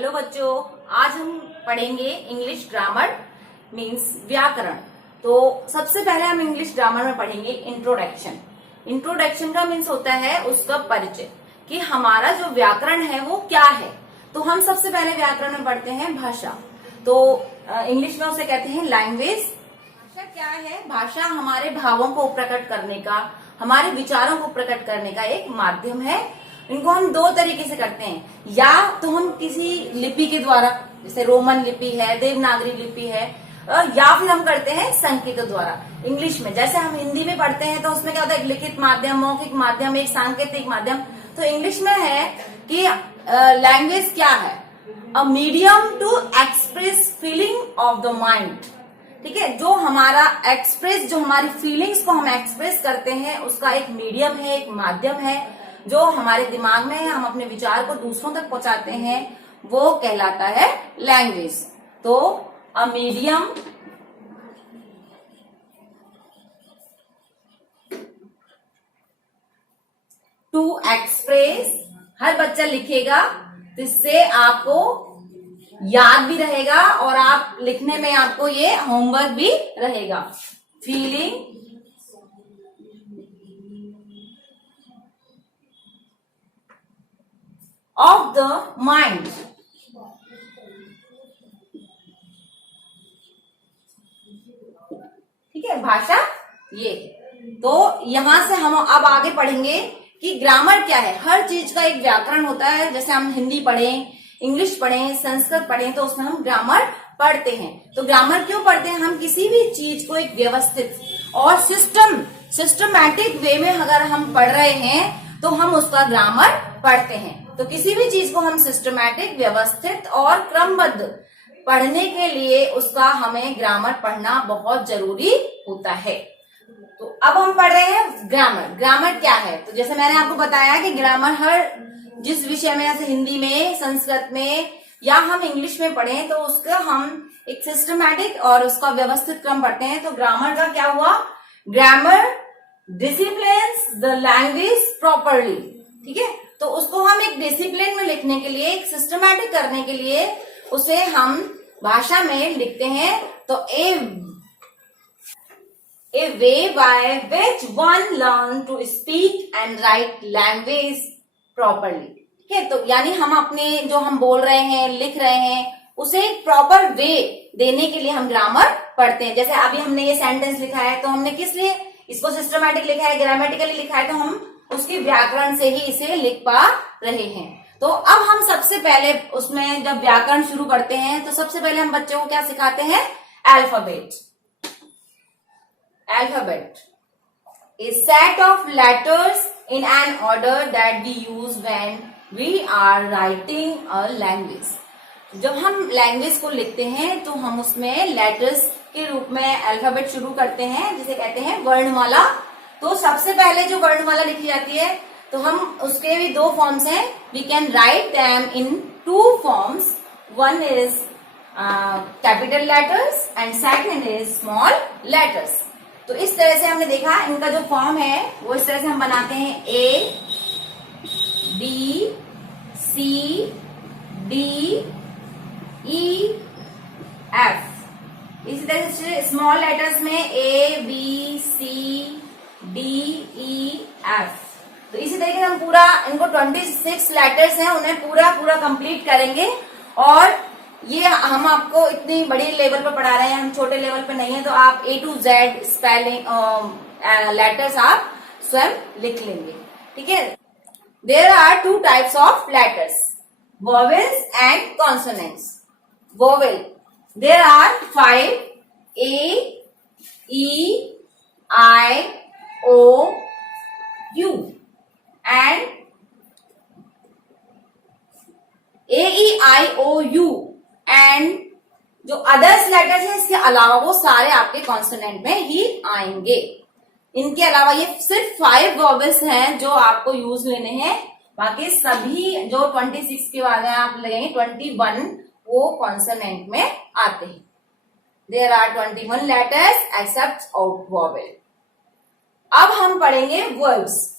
Hello बच्चों, आज हम पढ़ेंगे इंग्लिश ग्रामर मीन्स व्याकरण। तो सबसे पहले हम इंग्लिश ग्रामर में पढ़ेंगे इंट्रोडक्शन। इंट्रोडक्शन का मीन्स होता है उसका परिचय, कि हमारा जो व्याकरण है वो क्या है। तो हम सबसे पहले व्याकरण में पढ़ते हैं भाषा। तो इंग्लिश में उसे कहते हैं लैंग्वेज। भाषा क्या है? भाषा हमारे भावों को प्रकट करने का, हमारे विचारों को प्रकट करने का एक माध्यम है। इनको हम दो तरीके से करते हैं, या तो हम किसी लिपि के द्वारा, जैसे रोमन लिपि है, देवनागरी लिपि है, या फिर हम करते हैं संकेतों द्वारा। इंग्लिश में जैसे हम हिंदी में पढ़ते हैं तो उसमें क्या होता है, एक लिखित माध्यम, मौखिक माध्यम, एक सांकेतिक माध्यम। तो इंग्लिश में है कि लैंग्वेज क्या है? A medium to express feeling of the mind. ठीक है, जो हमारा एक्सप्रेस, जो हमारी फीलिंग्स को हम एक्सप्रेस करते हैं, उसका एक मीडियम है, एक माध्यम है जो हमारे दिमाग में है, हम अपने विचार को दूसरों तक पहुंचाते हैं, वो कहलाता है लैंग्वेज। तो अ मीडियम टू एक्सप्रेस, हर बच्चा लिखेगा तो इससे आपको याद भी रहेगा और आप लिखने में आपको ये होमवर्क भी रहेगा। Feeling of the mind. ठीक है, भाषा ये। तो यहां से हम अब आगे पढ़ेंगे कि ग्रामर क्या है। हर चीज का एक व्याकरण होता है। जैसे हम हिंदी पढ़ें, इंग्लिश पढ़ें, संस्कृत पढ़ें, तो उसमें हम ग्रामर पढ़ते हैं। तो ग्रामर क्यों पढ़ते हैं? हम किसी भी चीज को एक व्यवस्थित और सिस्टमैटिक वे में अगर हम पढ़ रहे हैं तो हम उसका ग्रामर पढ़ते हैं। तो किसी भी चीज को हम सिस्टमैटिक, व्यवस्थित और क्रमबद्ध पढ़ने के लिए उसका हमें ग्रामर पढ़ना बहुत जरूरी होता है। तो अब हम पढ़ रहे हैं ग्रामर। ग्रामर क्या है? तो जैसे मैंने आपको बताया कि ग्रामर हर जिस विषय में, जैसे हिंदी में, संस्कृत में या हम इंग्लिश में पढ़ें तो उसका हम एक सिस्टमैटिक और उसका व्यवस्थित क्रम पढ़ते हैं। तो ग्रामर का क्या हुआ? Grammar disciplines the language properly. ठीक है, तो उसको हम एक डिसिप्लिन में लिखने के लिए, एक सिस्टमैटिक करने के लिए उसे हम भाषा में लिखते हैं। तो a way by which one learn to speak and write language properly. ठीक है, तो यानी हम अपने जो हम बोल रहे हैं, लिख रहे हैं, उसे एक प्रॉपर वे देने के लिए हम ग्रामर पढ़ते हैं। जैसे अभी हमने ये सेंटेंस लिखा है तो हमने किस लिए इसको सिस्टमैटिक लिखा है, ग्रामेटिकली लिखा है, तो हम उसके व्याकरण से ही इसे लिख पा रहे हैं। तो अब हम सबसे पहले उसमें जब व्याकरण शुरू करते हैं तो सबसे पहले हम बच्चों को क्या सिखाते हैं? Alphabet. Alphabet, a set of letters in an order that we use when we are writing a language. जब हम लैंग्वेज को लिखते हैं तो हम उसमें लेटर्स के रूप में अल्फाबेट शुरू करते हैं, जिसे कहते हैं वर्णमाला। तो सबसे पहले जो वर्णमाला लिखी जाती है तो हम उसके भी दो फॉर्म्स हैं। We can write them in two forms. One is capital letters and second is small letters. तो इस तरह से हमने देखा, इनका जो फॉर्म है वो इस तरह से हम बनाते हैं: ए, बी, सी, डी, ई, एफ। इसी तरह से स्मॉल लेटर्स में ए, बी, सी, डी, ई, एफ। तो इसी तरीके से हम पूरा इनको 26 लेटर्स हैं, उन्हें पूरा कंप्लीट करेंगे। और ये हम आपको इतनी बड़ी लेवल पर पढ़ा रहे हैं, हम छोटे लेवल पे नहीं है, तो आप A to Z spelling letters आप स्वयं लिख लेंगे। ठीक है, there are two types of letters, vowels and consonants. Vowel, there are 5: A, E, I, O, U and A, E, I, O, U and जो अदर्स लेटर्स हैं इसके अलावा वो सारे आपके कॉन्सोनेंट में ही आएंगे। इनके अलावा ये सिर्फ 5 वोवेल्स हैं जो आपको यूज लेने हैं, बाकी सभी जो 26 के बाद आप लगेंगे 21 वो कॉन्सोनेंट में आते हैं। There are 21 letters except vowel. अब हम पढ़ेंगे वर्ब्स।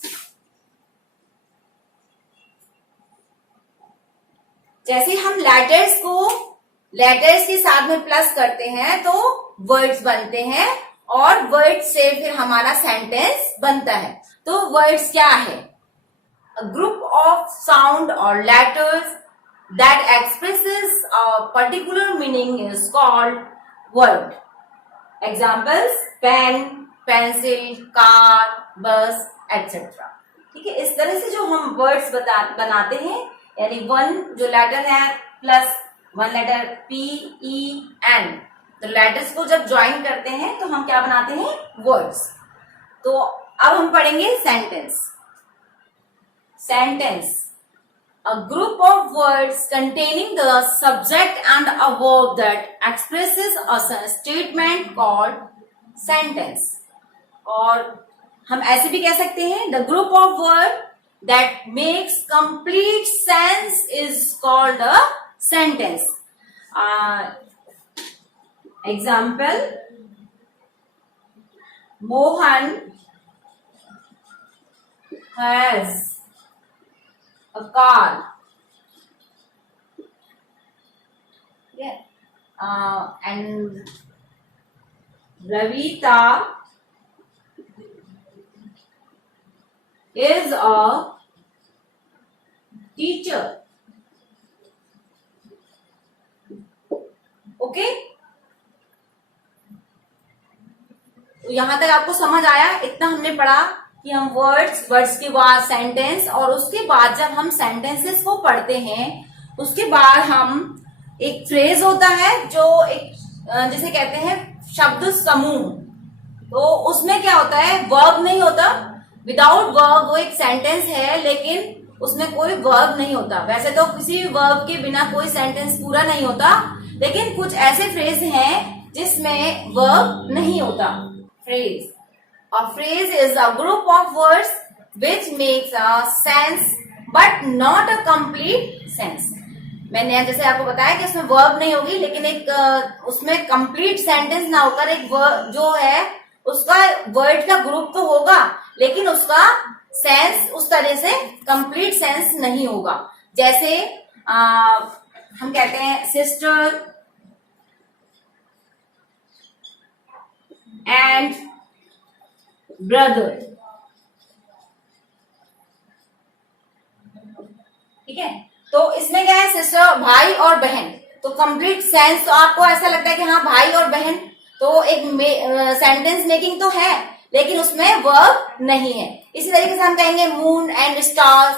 जैसे हम लेटर्स के साथ में प्लस करते हैं तो वर्ड्स बनते हैं और वर्ड्स से फिर हमारा सेंटेंस बनता है। तो वर्ड्स क्या है? अ ग्रुप ऑफ साउंड और letters that expresses a particular meaning is called word. Examples: pen, pencil, car, bus, etc. ठीक है, इस तरह से जो हम वर्ड्स बनाते हैं, यानी वन जो लेटर है plus one letter P, E, N, तो लेटर्स को जब ज्वाइन करते हैं तो हम क्या बनाते हैं? वर्ड्स। तो अब हम पढ़ेंगे sentence. Sentence, a group of words containing the subject and a verb that expresses a statement called sentence. और हम ऐसे भी कह सकते हैं, the group of words that makes complete sense is called a sentence. Example: Mohan has a car. Yeah. And Ravita is a teacher. Okay? तो यहां तक आपको समझ आया? इतना हमने पढ़ा कि हम वर्ड्स के बाद सेंटेंस, और उसके बाद जब हम सेंटेंसेस को पढ़ते हैं उसके बाद हम एक फ्रेज होता है जो एक जिसे कहते हैं शब्द समूह। तो उसमें क्या होता है? वर्ब नहीं होता, विदाउट वर्ब वो एक सेंटेंस है, लेकिन उसमें कोई वर्ब नहीं होता। वैसे तो किसी भी वर्ब के बिना कोई सेंटेंस पूरा नहीं होता, लेकिन कुछ ऐसे फ्रेज हैं जिसमें वर्ब नहीं होता। Phrase, a phrase is a group of words which makes a sense but not a complete sense. मैंने जैसे आपको बताया कि उसमें वर्ब नहीं होगी, लेकिन एक उसमें कंप्लीट सेंटेंस ना होकर एक वर्ब जो है उसका वर्ड का ग्रुप तो होगा, लेकिन उसका सेंस उस तरह से कंप्लीट सेंस नहीं होगा। जैसे हम कहते हैं सिस्टर एंड ब्रदर। ठीक है, तो इसमें क्या है? सिस्टर, भाई और बहन। तो कंप्लीट सेंस तो आपको ऐसा लगता है कि हाँ भाई और बहन, तो एक सेंटेंस मेकिंग तो है, लेकिन उसमें वर्ब नहीं है। इसी तरीके से हम कहेंगे मून एंड स्टार्स,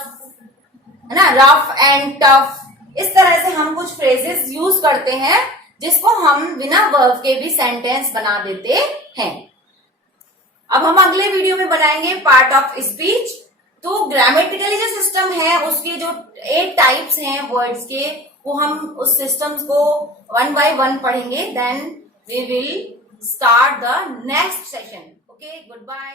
है ना, रफ एंड टफ। इस तरह से हम कुछ फ्रेजेस यूज करते हैं जिसको हम बिना वर्ब के भी सेंटेंस बना देते हैं। अब हम अगले वीडियो में बनाएंगे पार्ट ऑफ स्पीच। तो ग्रामेटिकली जो सिस्टम है उसके जो 8 टाइप्स हैं वर्ड्स के, वो हम उस सिस्टम्स को 1 by 1 पढ़ेंगे। Then we will start the next session. Okay, good bye.